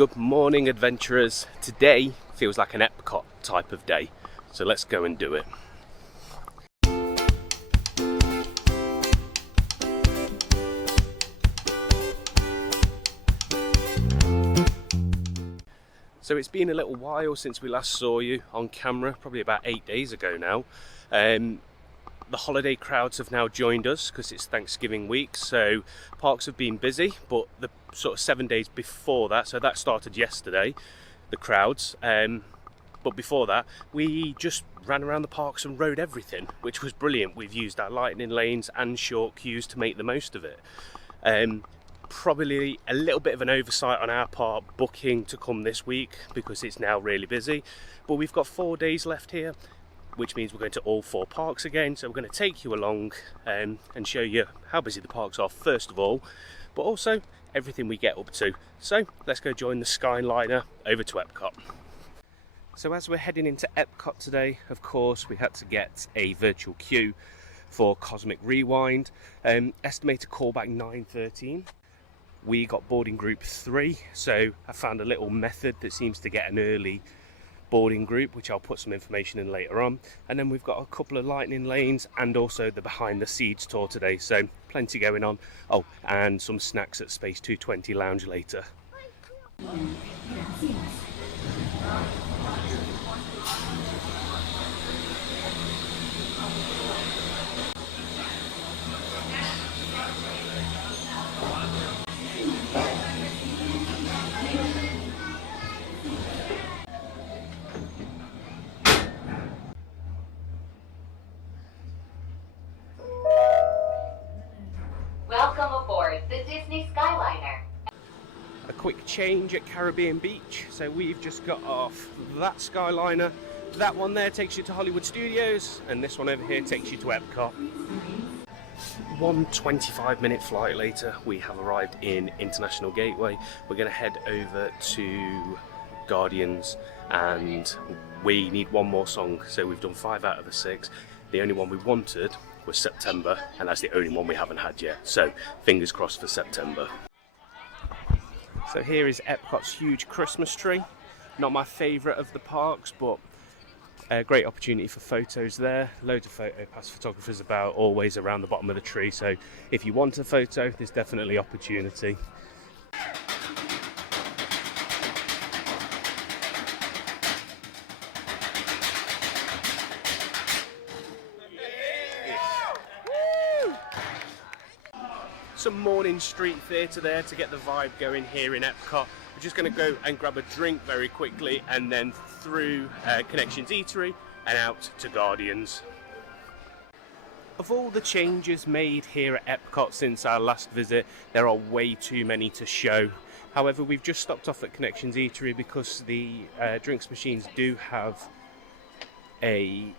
Good morning, adventurers. Today feels like an Epcot type of day, so let's go and do it. So it's been a little while since we last saw you on camera, probably about 8 days ago now. The holiday crowds have now joined us because it's Thanksgiving week, so parks have been busy, but the sort of 7 days before that, so that started yesterday, the crowds, but before that we just ran around the parks and rode everything, which was brilliant. We've used our lightning lanes and short queues to make the most of it. Probably a little bit of an oversight on our part booking to come this week because it's now really busy, but we've got 4 days left here, which means we're going to all 4 parks again. So we're going to take you along and show you how busy the parks are first of all, but also everything we get up to. So let's go join the Skyliner over to Epcot. So as we're heading into Epcot today, of course we had to get a virtual queue for Cosmic Rewind. Estimated callback 9:13. We got boarding group 3, so I found a little method that seems to get an early boarding group, which I'll put some information in later on. And then we've got a couple of lightning lanes and also the behind the scenes tour today, so plenty going on. Oh, and some snacks at Space 220 Lounge later. Welcome aboard the Disney Skyliner. A quick change at Caribbean Beach. So we've just got off that Skyliner. That one there takes you to Hollywood Studios, and this one over here takes you to Epcot. 25-minute flight later, we have arrived in International Gateway. We're going to head over to Guardians, and we need one more song. So we've done 5 out of the 6. The only one we wanted was September, and that's the only one we haven't had yet, so fingers crossed for September. So here is Epcot's huge Christmas tree. Not my favourite of the parks, but a great opportunity for photos there. Loads of photo pass photographers about, always around the bottom of the tree, so if you want a photo, there's definitely opportunity. Some morning street theatre there to get the vibe going here in Epcot. We're just going to go and grab a drink very quickly and then through Connections Eatery and out to Guardians. Of all the changes made here at Epcot since our last visit, there are way too many to show. However, we've just stopped off at Connections Eatery because the drinks machines do have a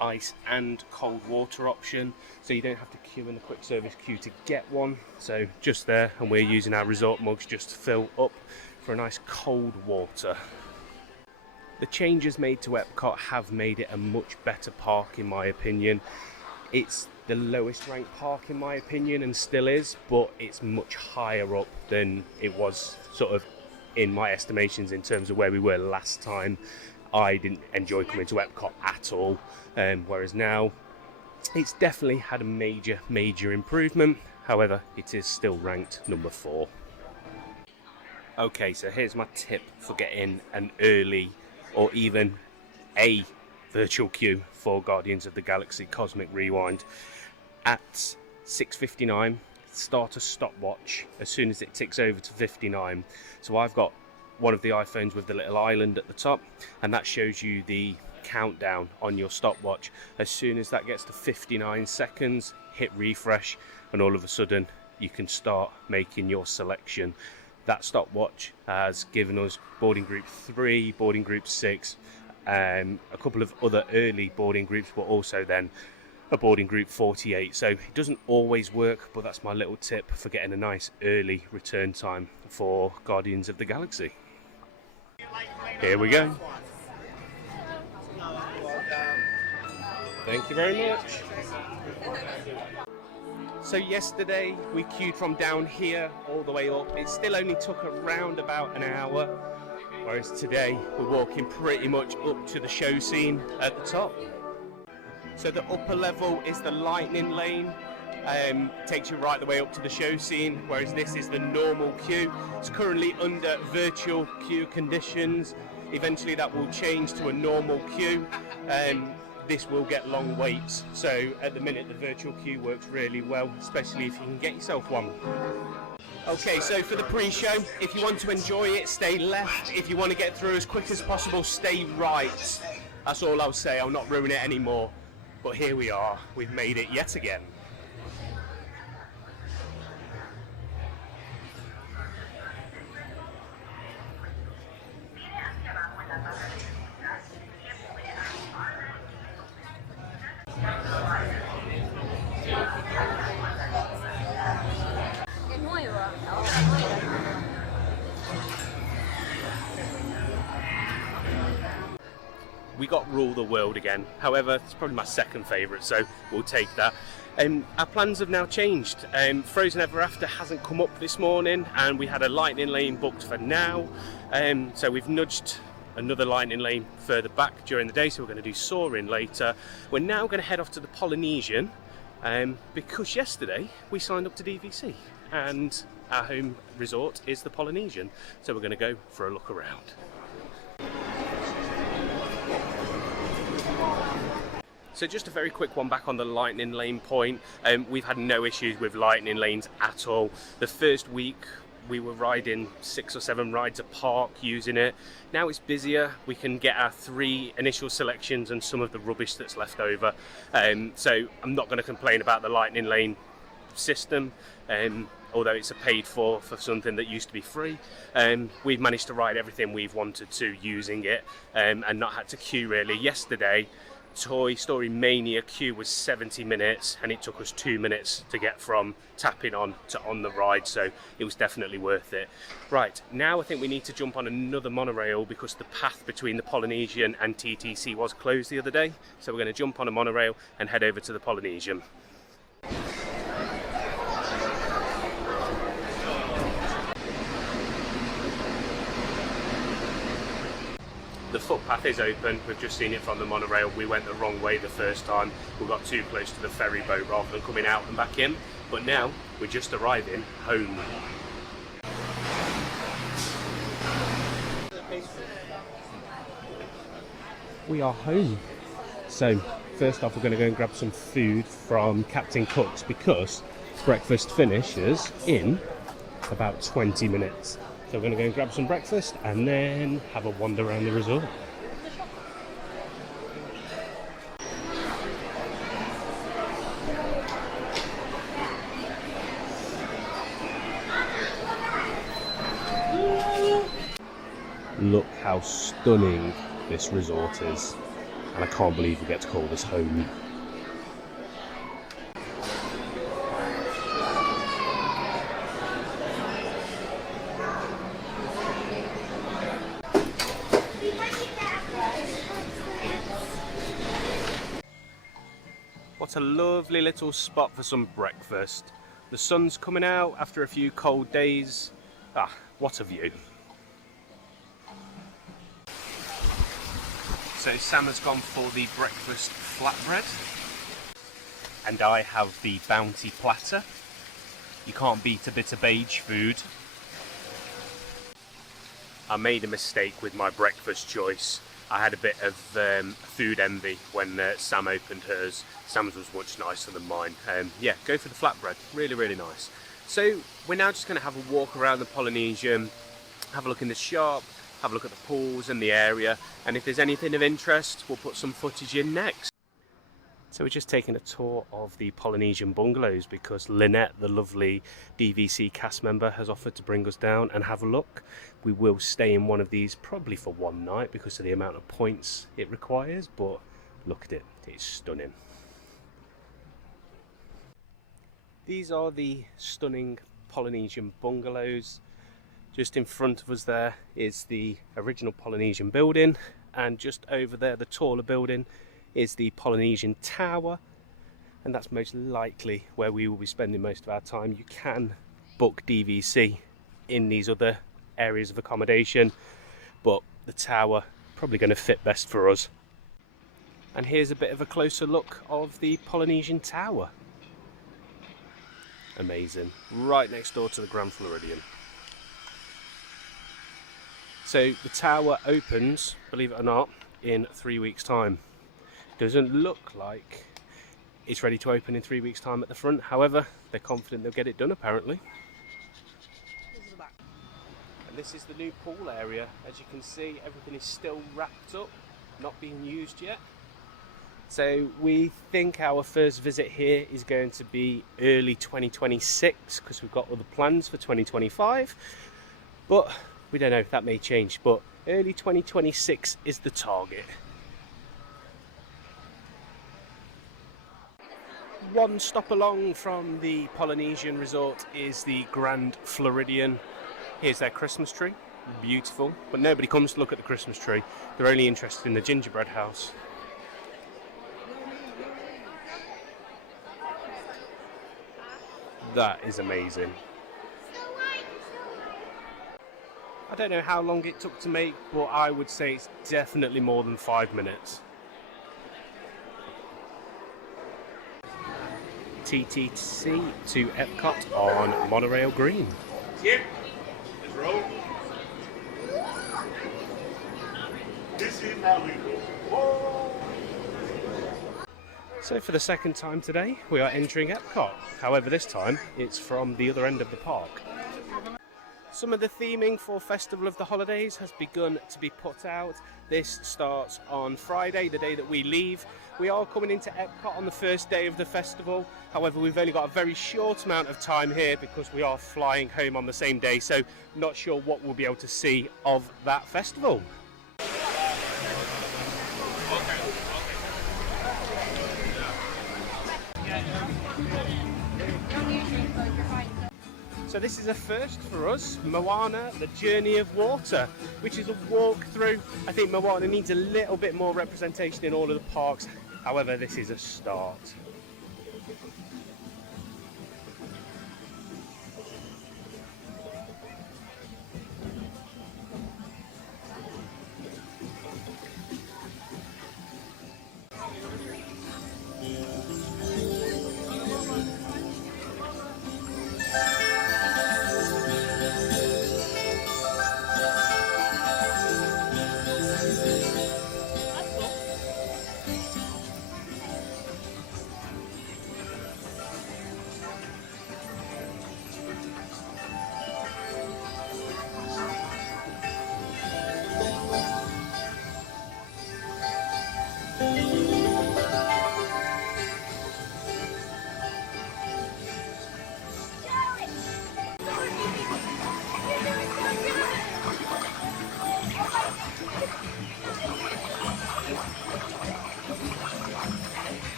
ice and cold water option, so you don't have to queue in the quick service queue to get one. So just there, and we're using our resort mugs just to fill up for a nice cold water. The changes made to Epcot have made it a much better park in my opinion. It's the lowest ranked park in my opinion and still is, but it's much higher up than it was sort of in my estimations in terms of where we were last time. I didn't enjoy coming to Epcot at all, whereas now it's definitely had a major improvement. However, it is still ranked number 4. Okay, so here's my tip for getting an early or even a virtual queue for Guardians of the Galaxy Cosmic Rewind. At 6:59, start a stopwatch as soon as it ticks over to 59. So I've got one of the iPhones with the little island at the top, and that shows you the countdown on your stopwatch. As soon as that gets to 59 seconds, hit refresh, and all of a sudden you can start making your selection. That stopwatch has given us boarding group 3, boarding group 6, a couple of other early boarding groups, but also then a boarding group 48. So it doesn't always work, but that's my little tip for getting a nice early return time for Guardians of the Galaxy. Here we go. Thank you very much. So yesterday we queued from down here all the way up. It still only took around about an hour, whereas today we're walking pretty much up to the show scene at the top. So the upper level is the lightning lane, takes you right the way up to the show scene, whereas this is the normal queue. It's currently under virtual queue conditions. Eventually that will change to a normal queue. This will get long waits, so at the minute the virtual queue works really well, especially if you can get yourself one. Okay, so for the pre-show, if you want to enjoy it, stay left. If you want to get through as quick as possible, stay right. That's all I'll say, I'll not ruin it anymore. But here we are, we've made it yet again. We got Rule the World again. However, it's probably my second favourite, so we'll take that. Our plans have now changed. Frozen Ever After hasn't come up this morning, and we had a lightning lane booked for now. So we've nudged another lightning lane further back during the day, so we're going to do Soaring later. We're now going to head off to the Polynesian, because yesterday we signed up to DVC, and our home resort is the Polynesian. So we're going to go for a look around. So just a very quick one back on the lightning lane point. We've had no issues with lightning lanes at all. The first week we were riding 6 or 7 rides a park using it. Now it's busier. We can get our 3 initial selections and some of the rubbish that's left over. So I'm not going to complain about the lightning lane system. Although it's a paid for something that used to be free. We've managed to ride everything we've wanted to using it, and not had to queue really. Yesterday, Toy Story Mania queue was 70 minutes, and it took us 2 minutes to get from tapping on to on the ride, so it was definitely worth it. Right, now I think we need to jump on another monorail because the path between the Polynesian and TTC was closed the other day. So we're going to jump on a monorail and head over to the Polynesian. The footpath is open. We've just seen it from the monorail. We went the wrong way the first time. We got too close to the ferry boat rather than coming out and back in. But now we're just arriving home. We are home. So first off, we're going to go and grab some food from Captain Cook's because breakfast finishes in about 20 minutes. So we're going to go and grab some breakfast and then have a wander around the resort. Look how stunning this resort is, and I can't believe we get to call this home. What a lovely little spot for some breakfast. The sun's coming out after a few cold days. Ah, what a view. So Sam has gone for the breakfast flatbread, and I have the bounty platter. You can't beat a bit of beige food. I made a mistake with my breakfast choice. I had a bit of food envy when Sam opened hers. Sam's was much nicer than mine. Yeah, go for the flatbread, really, really nice. So we're now just going to have a walk around the Polynesian, have a look in the shop, have a look at the pools and the area, and if there's anything of interest, we'll put some footage in next. So we're just taking a tour of the Polynesian bungalows because Lynette, the lovely DVC cast member, has offered to bring us down and have a look. We will stay in one of these probably for one night because of the amount of points it requires, but look at it, it's stunning. These are the stunning Polynesian bungalows. Just in front of us there is the original Polynesian building, and just over there, the taller building, is the Polynesian Tower, and that's most likely where we will be spending most of our time. You can book DVC in these other areas of accommodation, but the tower probably going to fit best for us. And here's a bit of a closer look of the Polynesian Tower. Amazing. Right next door to the Grand Floridian. So the tower opens, believe it or not, in 3 weeks' time. Doesn't look like it's ready to open in 3 weeks' time at the front. However, they're confident they'll get it done apparently. And this is the new pool area. As you can see, everything is still wrapped up, not being used yet. So we think our first visit here is going to be early 2026 because we've got other plans for 2025. But we don't know, that may change. But early 2026 is the target. One stop along from the Polynesian Resort is the Grand Floridian. Here's their Christmas tree, beautiful, but nobody comes to look at the Christmas tree. They're only interested in the gingerbread house. That is amazing. I don't know how long it took to make, but I would say it's definitely more than 5 minutes. TTC to Epcot on Monorail Green. Yep. Let's roll. This is how we go. So for the second time today, we are entering Epcot. However, this time it's from the other end of the park. Some of the theming for Festival of the Holidays has begun to be put out. This starts on Friday, the day that we leave. We are coming into Epcot on the first day of the festival. However, we've only got a very short amount of time here because we are flying home on the same day. So not sure what we'll be able to see of that festival. So this is a first for us, Moana, the Journey of Water, which is a walkthrough. I think Moana needs a little bit more representation in all of the parks. However, this is a start.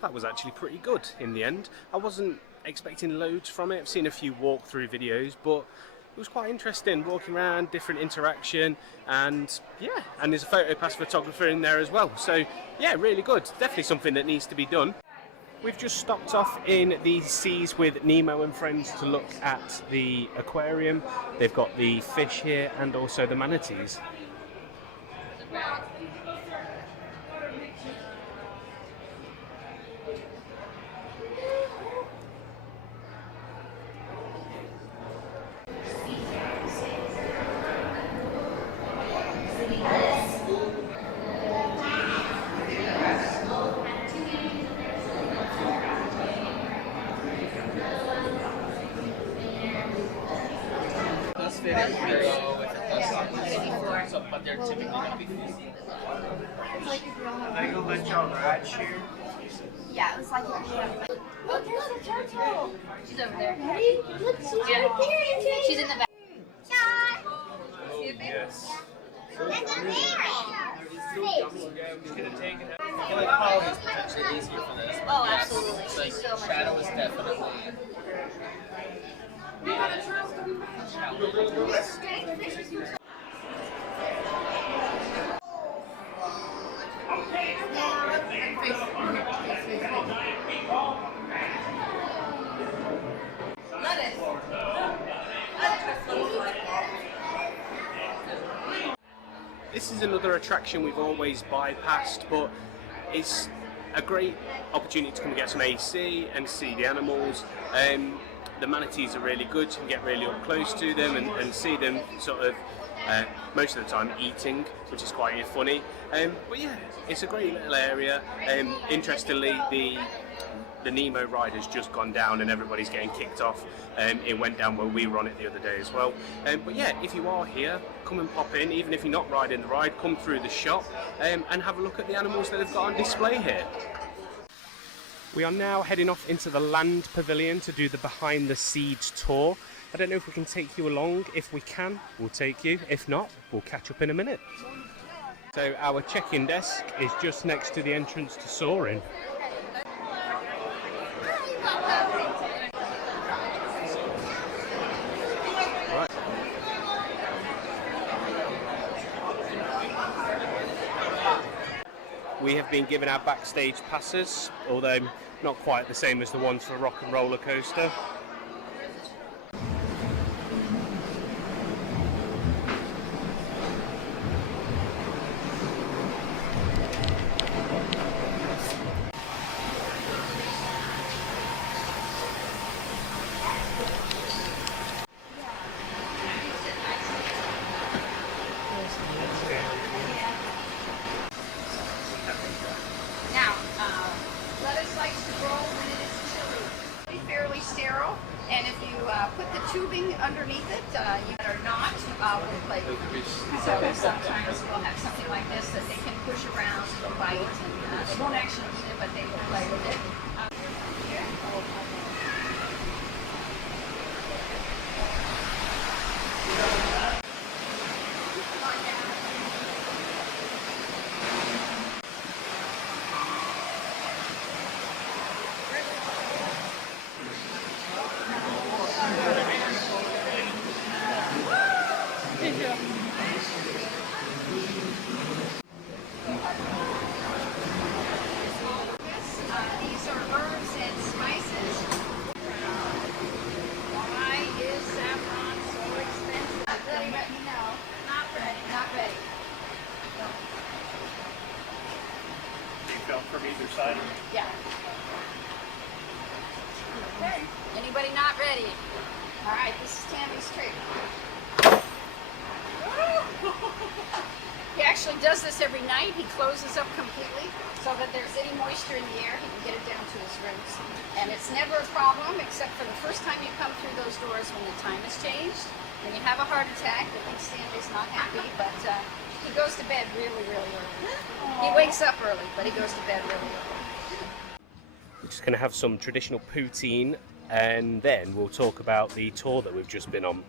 That was actually pretty good in the end. I wasn't expecting loads from it. I've seen a few walkthrough videos, but it was quite interesting walking around, different interaction, and yeah, and there's a photo pass photographer in there as well. So yeah, really good. Definitely something that needs to be done. We've just stopped off in the Seas with Nemo and Friends to look at the aquarium. They've got the fish here and also the manatees. But they're typically not big. Are they gonna let y'all ride share? Yeah, it was like oh, there's a turtle. She's over there. Ready? Look, she's right there. She's in the back. Yes. There's a bear. I feel like Polly is potentially easier for this. Oh, absolutely. Like, She's so much Shadow is definitely. This is another attraction we've always bypassed, but it's a great opportunity to come and get some AC and see the animals. The manatees are really good. You can get really up close to them and see them sort of most of the time eating, which is quite funny. But yeah, it's a great little area. Interestingly, the Nemo ride has just gone down and everybody's getting kicked off. It went down where we were on it the other day as well. But yeah, if you are here, come and pop in. Even if you're not riding the ride, come through the shop and have a look at the animals that they've got on display here. We are now heading off into the land pavilion to do the behind the scenes tour. I don't know if we can take you along. If we can, we'll take you. If not, we'll catch up in a minute. So our check-in desk is just next to the entrance to Soaring. We have been given our backstage passes, although not quite the same as the ones for Rock and Roller Coaster. Now, lettuce likes to grow when it is chilly. It's fairly sterile, and if you put the tubing underneath it, you are not, will play with them. So sometimes we'll have something like this that they can push around, it'll bite, and they won't actually eat it, but they will play with it. These are herbs and spices. Why is saffron so expensive? Not ready right now. Not ready. Not ready. You felt from either side? Yeah. Okay. Anybody not ready? All right, this is Tammy's trick. He actually does this every night. He closes up completely so that there's any moisture in the air, he can get it down to his roots. And it's never a problem except for the first time you come through those doors when the time has changed. When you have a heart attack, I think Stanley's not happy, but he goes to bed really, really early. He wakes up early, but he goes to bed really early. We're just going to have some traditional poutine and then we'll talk about the tour that we've just been on.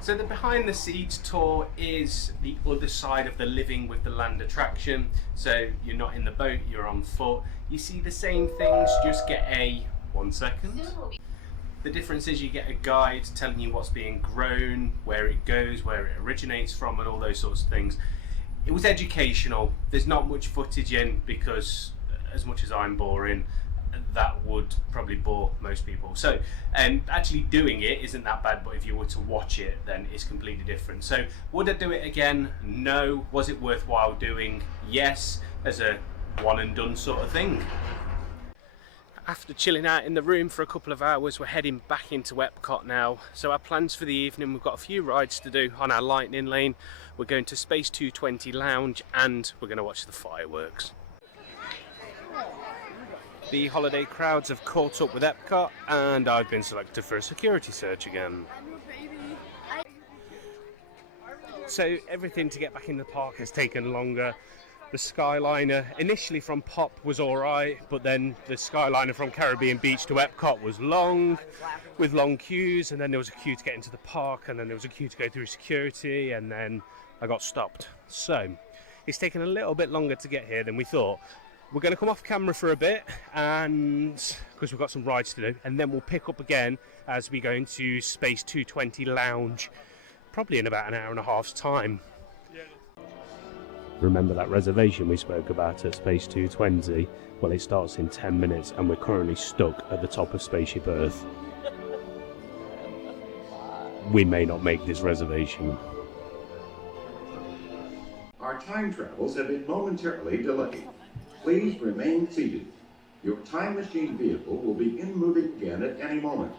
So the behind the scenes tour is the other side of the living with the land attraction. So you're not in the boat, you're on foot. You see the same things, just get a 1 second. The difference is you get a guide telling you what's being grown, where it goes, where it originates from, and all those sorts of things. It was educational. There's not much footage in because, as much as I'm boring, that would probably bore most people. So actually doing it isn't that bad, but if you were to watch it, then it's completely different. So would I do it again? No. Was it worthwhile doing? Yes, as a one and done sort of thing. After chilling out in the room for a couple of hours, we're heading back into Epcot now. So our plans for the evening, we've got a few rides to do on our lightning lane. We're going to Space 220 Lounge and we're going to watch the fireworks. The holiday crowds have caught up with Epcot and I've been selected for a security search again. So everything to get back in the park has taken longer. The Skyliner initially from Pop was alright, but then the Skyliner from Caribbean Beach to Epcot was long, with long queues, and then there was a queue to get into the park, and then there was a queue to go through security, and then I got stopped. So it's taken a little bit longer to get here than we thought. We're going to come off camera for a bit, and because we've got some rides to do, and then we'll pick up again as we go into Space 220 Lounge, probably in about an hour and a half's time. Remember that reservation we spoke about at Space 220? Well, it starts in 10 minutes and we're currently stuck at the top of Spaceship Earth. We may not make this reservation. Our time travels have been momentarily delayed. Please remain seated. Your time machine vehicle will begin moving again at any moment.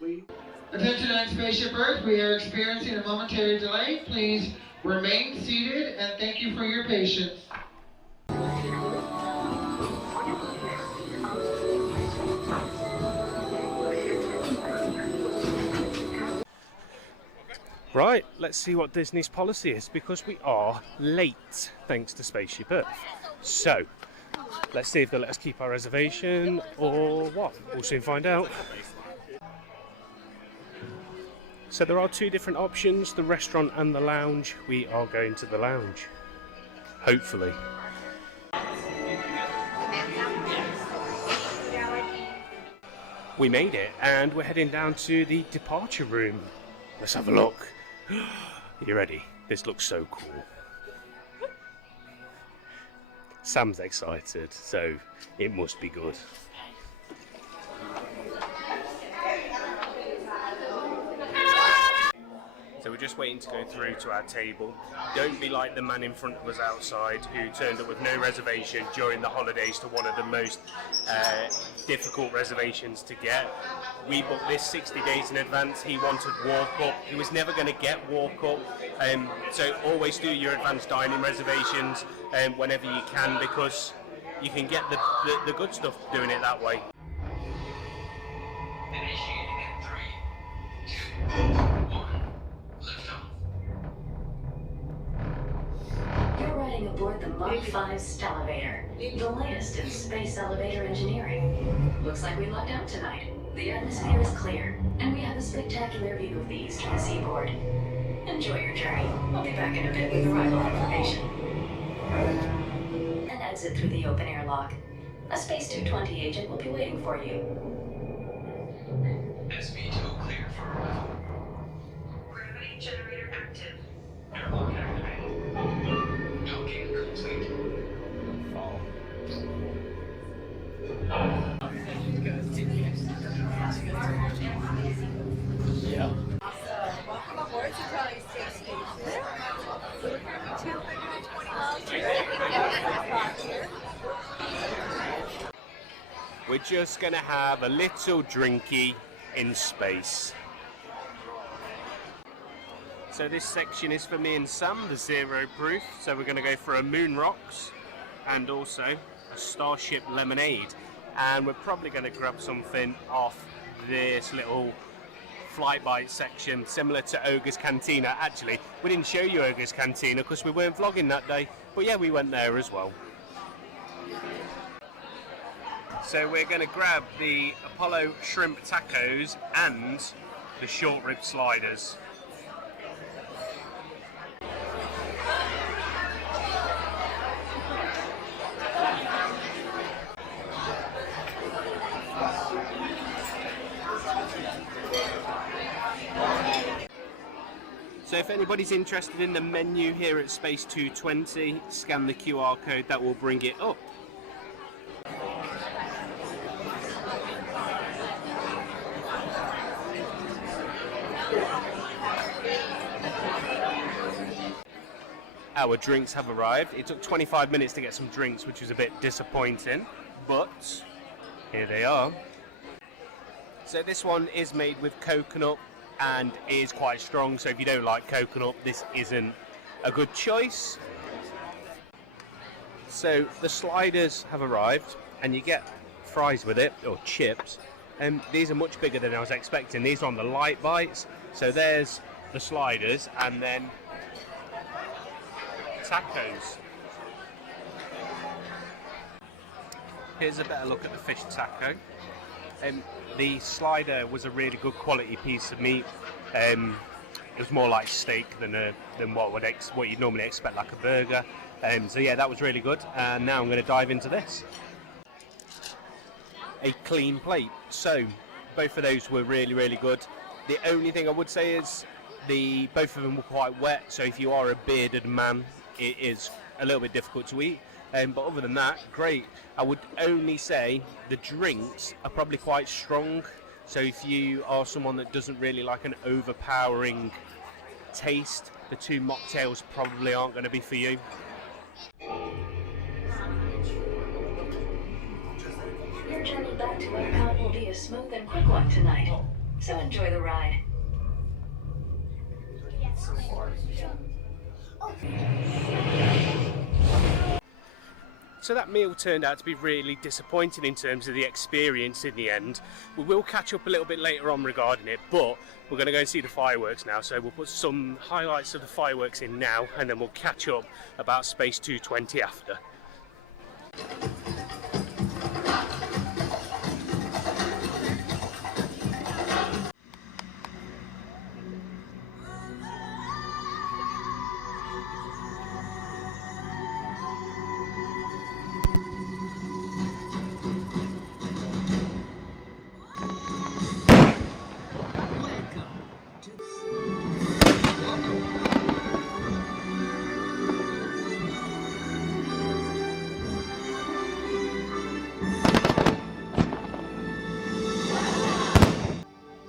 Please. Attention on Spaceship Earth, we are experiencing a momentary delay. Please remain seated and thank you for your patience. Right, let's see what Disney's policy is because we are late thanks to Spaceship Earth. So, let's see if they'll let us keep our reservation or what. We'll soon find out. So there are two different options, the restaurant and the lounge. We are going to the lounge, hopefully. We made it and we're heading down to the departure room. Let's have a look. You ready? This looks so cool. Sam's excited, so it must be good. So we're just waiting to go through to our table. Don't be like the man in front of us outside who turned up with no reservation during the holidays to one of the most difficult reservations to get. We booked this 60 days in advance. He wanted walk up. He was never going to get walk up. So always do your advanced dining reservations whenever you can because you can get the good stuff doing it that way. Initiating in 3, 2, 1. You're riding aboard the Mach 5 Stellarator, the latest in space elevator engineering. Looks like we lucked out tonight. The atmosphere is clear, and we have a spectacular view of the eastern seaboard. Enjoy your journey. I'll be back in a bit with arrival information. An exit through the open air lock. A Space 220 agent will be waiting for you. SV2 clear for arrival. Gravity generator active. Airlock activated. Docking complete. Yeah. Welcome aboard to Charlie Space Station. We're just going to have a little drinky in space. So this section is for me and Sam, the zero proof. So we're going to go for a Moon Rocks and also a Starship Lemonade. And we're probably going to grab something off this little flight bite section, similar to Ogre's Cantina. Actually, we didn't show you Ogre's Cantina because we weren't vlogging that day. But yeah, we went there as well. So we're going to grab the Apollo Shrimp Tacos and the Short Rib Sliders. So if anybody's interested in the menu here at Space 220, scan the QR code, that will bring it up. Our drinks have arrived. It took 25 minutes to get some drinks, which was a bit disappointing, but here they are. So this one is made with coconut and is quite strong, so if you don't like coconut, this isn't a good choice. So the sliders have arrived and you get fries with it, or chips, and these are much bigger than I was expecting. These are on the light bites, so there's the sliders and then tacos. Here's a better look at the fish taco. The slider was a really good quality piece of meat. It was more like steak than what you'd normally expect, like a burger. So yeah, that was really good. And now I'm going to dive into this. A clean plate. So both of those were really, really good. The only thing I would say is both of them were quite wet. So if you are a bearded man, it is a little bit difficult to eat. But other than that, great. I would only say the drinks are probably quite strong. So if you are someone that doesn't really like an overpowering taste, the two mocktails probably aren't going to be for you. Your journey back to Epcot will be a smooth and quick one tonight, so enjoy the ride. So that meal turned out to be really disappointing in terms of the experience in the end. We will catch up a little bit later on regarding it, but we're going to go and see the fireworks now. So we'll put some highlights of the fireworks in now, and then we'll catch up about Space 220 after.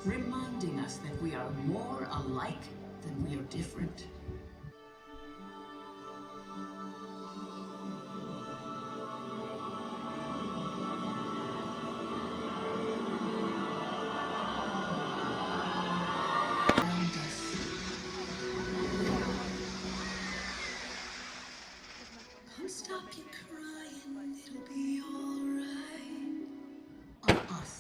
Reminding us that we are more alike than we are different. Don't stop your crying, it'll be alright. On us.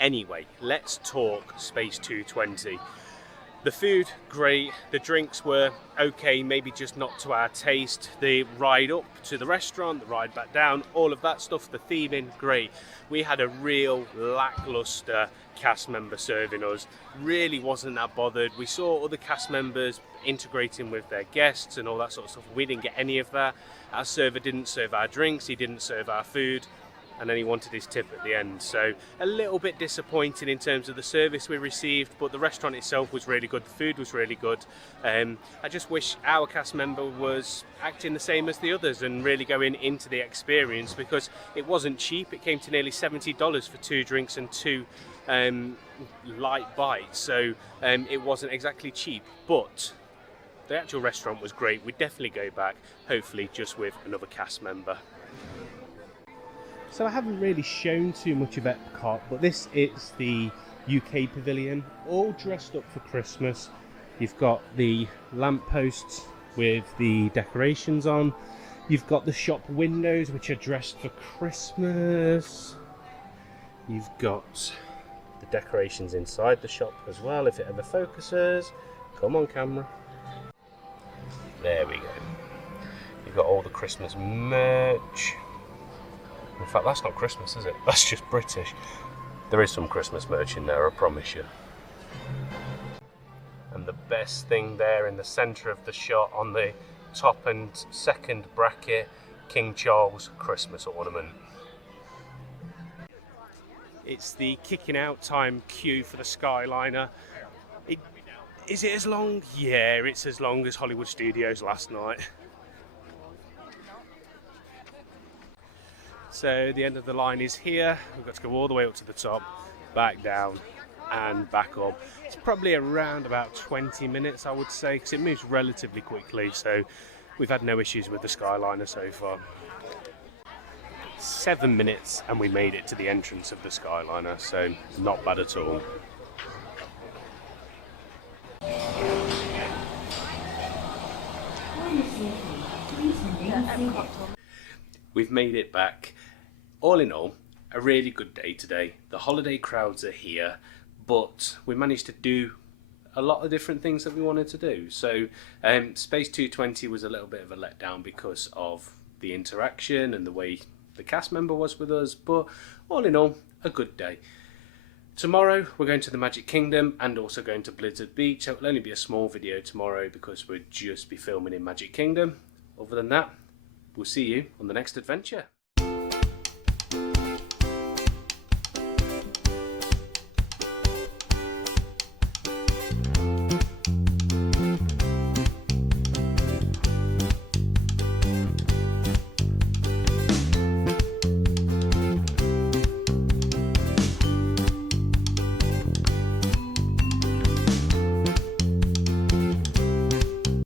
Anyway, let's talk Space 220. The food, great. The drinks were okay, maybe just not to our taste. The ride up to the restaurant, the ride back down, all of that stuff, the theming, great. We had a real lackluster cast member serving us. Really wasn't that bothered. We saw other cast members integrating with their guests and all that sort of stuff. We didn't get any of that. Our server didn't serve our drinks, he didn't serve our food, and then he wanted his tip at the end. So a little bit disappointing in terms of the service we received, but the restaurant itself was really good, the food was really good. I just wish our cast member was acting the same as the others and really going into the experience, because it wasn't cheap. It came to nearly $70 for 2 drinks and 2 light bites, so it wasn't exactly cheap, but the actual restaurant was great. We'd definitely go back, hopefully just with another cast member. So I haven't really shown too much of Epcot, but this is the UK pavilion, all dressed up for Christmas. You've got the lampposts with the decorations on. You've got the shop windows, which are dressed for Christmas. You've got the decorations inside the shop as well, if it ever focuses. Come on, camera. There we go. You've got all the Christmas merch. fact, that's not Christmas, is it? That's just British. There is some Christmas merch in there, I promise you. And the best thing there in the centre of the shot on the top and second bracket, King Charles Christmas ornament. It's the kicking out time queue for the Skyliner. Is it as long? Yeah, it's as long as Hollywood Studios last night. So the end of the line is here. We've got to go all the way up to the top, back down and back up. It's probably around about 20 minutes, I would say, because it moves relatively quickly. So we've had no issues with the Skyliner so far. 7 minutes and we made it to the entrance of the Skyliner, so not bad at all. We've made it back. All in all, a really good day today. The holiday crowds are here, but we managed to do a lot of different things that we wanted to do. So Space 220 was a little bit of a letdown because of the interaction and the way the cast member was with us, but all in all, a good day. Tomorrow we're going to the Magic Kingdom and also going to Blizzard Beach. So it'll only be a small video tomorrow because we'll just be filming in Magic Kingdom. Other than that, we'll see you on the next adventure.